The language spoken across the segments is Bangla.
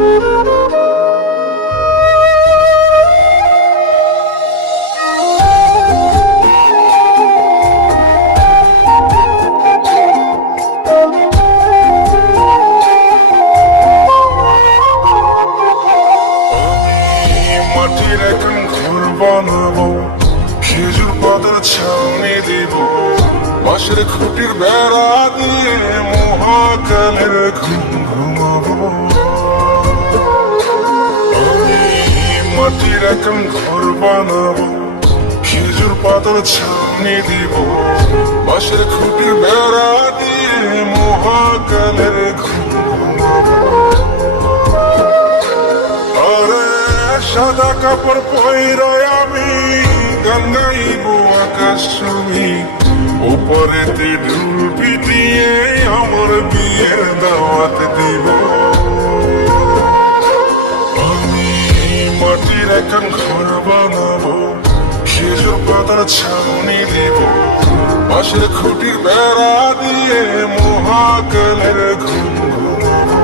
মাটির এখন ঘর বানাবো, খেজুর পাতার ছাউনি দিব, বাঁশের খুঁটির বেড়া দিয়ে মহাকালের ঘুম ঘুমাবো। আমি মাটির এখন ঘর বানাবো, খেজুর পাতার ছাউনি দিব, বাঁশের খুঁটির বেড়া দিয়ে মহাকালের ঘুম ঘুমাবো। সাদা কাপড় পইরায় আমি গান গাইব আকাশ ছবি, উপরেতে ঢুল পিটিয়ে আমার বিয়ের দাওয়াত দিব। আমি মাটির এখন ঘর বানাবো, খেজুর পাতার ছাউনি দিব, বাঁশের খুঁটির বেড়া দিয়ে মহাকালের ঘুম ঘুমাবো।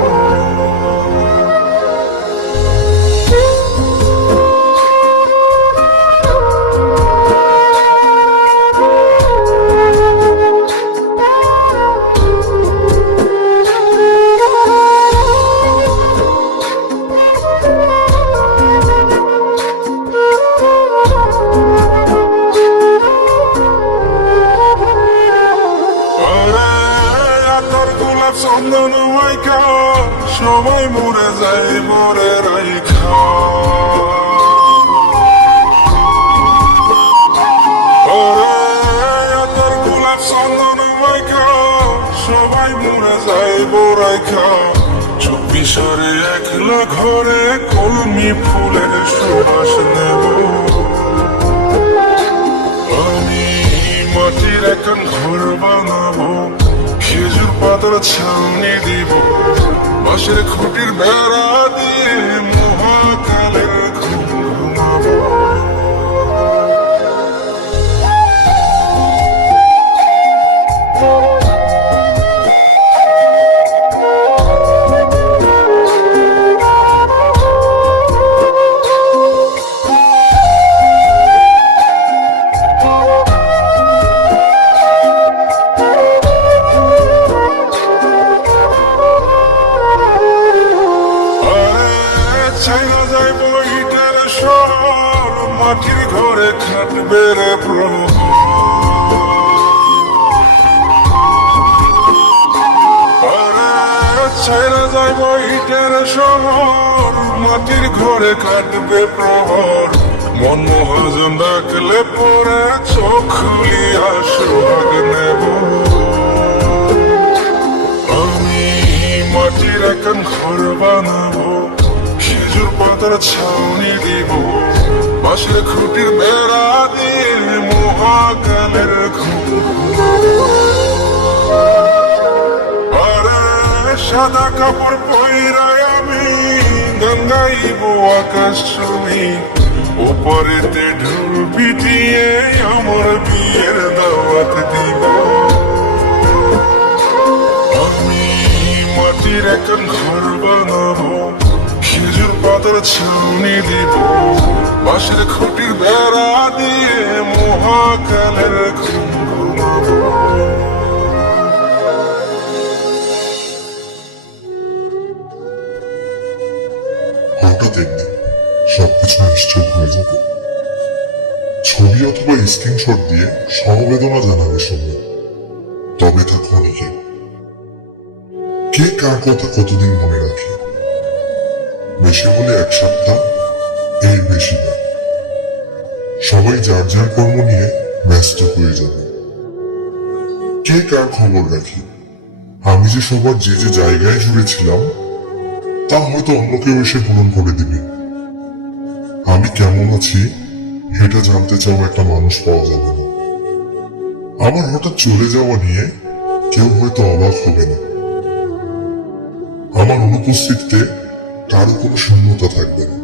চন্দন মাইকা সবাই মরে যায় মরে রাইখা, তোর গোলাপ চন্দন মাইকা সবাই মরে যায় বোরাইখা, 24 একলা ঘরে কলমি ফুলের সুবাস নেব। আমি মাটির এখন ঘর বানাবো, খেজুর পাতার ছাউনি দিব, বাঁশের খুঁটির বেড়া দিয়ে মহাকালের ঘুম ঘুমাবো। মাটির ঘরে খাটবে রে ছাইরা যাইব ইটের শহর, মাটির ঘরে কাটবে প্রহর, মন মহাজন ডাকলে পরে চোখ খুলিয়া সোহাগ নেব। আমি মাটির এখন ঘর বানাবো, খেজুর পাতার ছাউনি দিব, বাঁশের খুঁটির বেড়া দিয়ে মহাকালের ঘুম ঘুমাবো। আরে সাদা কাপড় পইরায় আমি গান গাইব আকাশ ছবি, উপরেতে ঢুল পিটিয়ে আমার বিয়ের দাওয়াত দিব। আমি মাটির এখন ঘর বানাবো, খেজুর পাতার ছাউনি দিব, বাঁশের খুঁটির বেড়া দিয়ে মহাকালের ঘুম ঘুমাবো। হঠাৎ একদিন সবকিছু নিশ্চয় হয়ে যাবে। ছবি অথবা স্ক্রিনশট দিয়ে সমবেদনা জানাবে সবাই, তবে তা ক্ষণিকে। কে কার কথা কতদিন মনে রাখে, বেশি হলে 1 সপ্তাহ, এর বেশি না। সবাই যার যার কর্ম নিয়ে ব্যস্ত হয়ে যাবে। কে কার খবর রাখি, আমি যে সবার যে যে জায়গায় জুড়েছিলাম তা হয়তো অন্য কেউ এসে পূরণ করে দিবে। আমি কেমন আছি এটা জানতে চাও একটা মানুষ পাওয়া যাবে না। আমার হঠাৎ চলে যাওয়া নিয়ে কেউ হয়তো অবাক হবে না। আমার অনুপস্থিতিতে কারো কোনো শূন্যতা থাকবে না।